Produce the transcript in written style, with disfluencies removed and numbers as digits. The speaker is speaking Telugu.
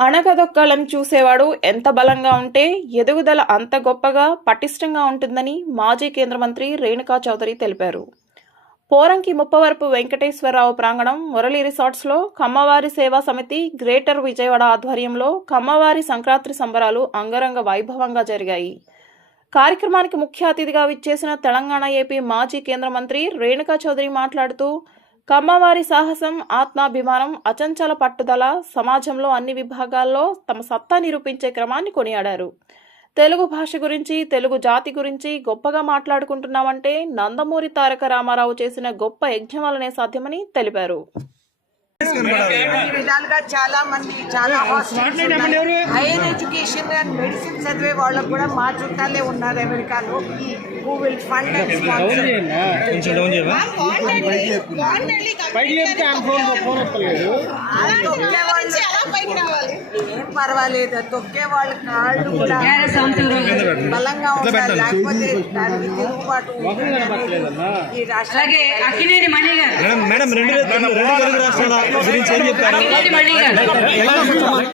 అణగదొక్కాలని చూసేవాడు ఎంత బలంగా ఉంటే ఎదుగుదల అంత గొప్పగా పటిష్టంగా ఉంటుందని మాజీ కేంద్ర మంత్రి రేణుకా చౌదరి తెలిపారు. పోరంకి ముప్పవరపు వెంకటేశ్వరరావు ప్రాంగణం మురళి రిసార్ట్స్లో కమ్మవారి సేవా సమితి గ్రేటర్ విజయవాడ ఆధ్వర్యంలో కమ్మవారి సంక్రాంతి సంబరాలు అంగరంగ వైభవంగా జరిగాయి. కార్యక్రమానికి ముఖ్య అతిథిగా విచ్చేసిన తెలంగాణ ఏపీ మాజీ కేంద్ర మంత్రి రేణుకా చౌదరి మాట్లాడుతూ కమ్మవారి సాహసం, ఆత్మాభిమానం, అచంచల పట్టుదల సమాజంలో అన్ని విభాగాల్లో తమ సత్తా నిరూపించే క్రమాన్ని కొనియాడారు. తెలుగు భాష గురించి, తెలుగు జాతి గురించి గొప్పగా మాట్లాడుకుంటున్నామంటే నందమూరి తారక రామారావు చేసిన గొప్ప యజ్ఞం వల్లనే సాధ్యమని తెలిపారు. విధాలుగా చాలా మంది చాలా హైయర్ ఎడ్యుకేషన్ అండ్ మెడిసిన్ చదివే వాళ్ళకు కూడా మా చుట్టాలే ఉన్నారు అమెరికాలో. Who will fund and sponsor. ఏం పర్వాలేదు, తొక్కే వాళ్ళ కాళ్ళు కూడా బలంగా ఉండాలి, లేకపోతే దానికి తిరుగుబాటు ఈ రాష్ట్రానికి.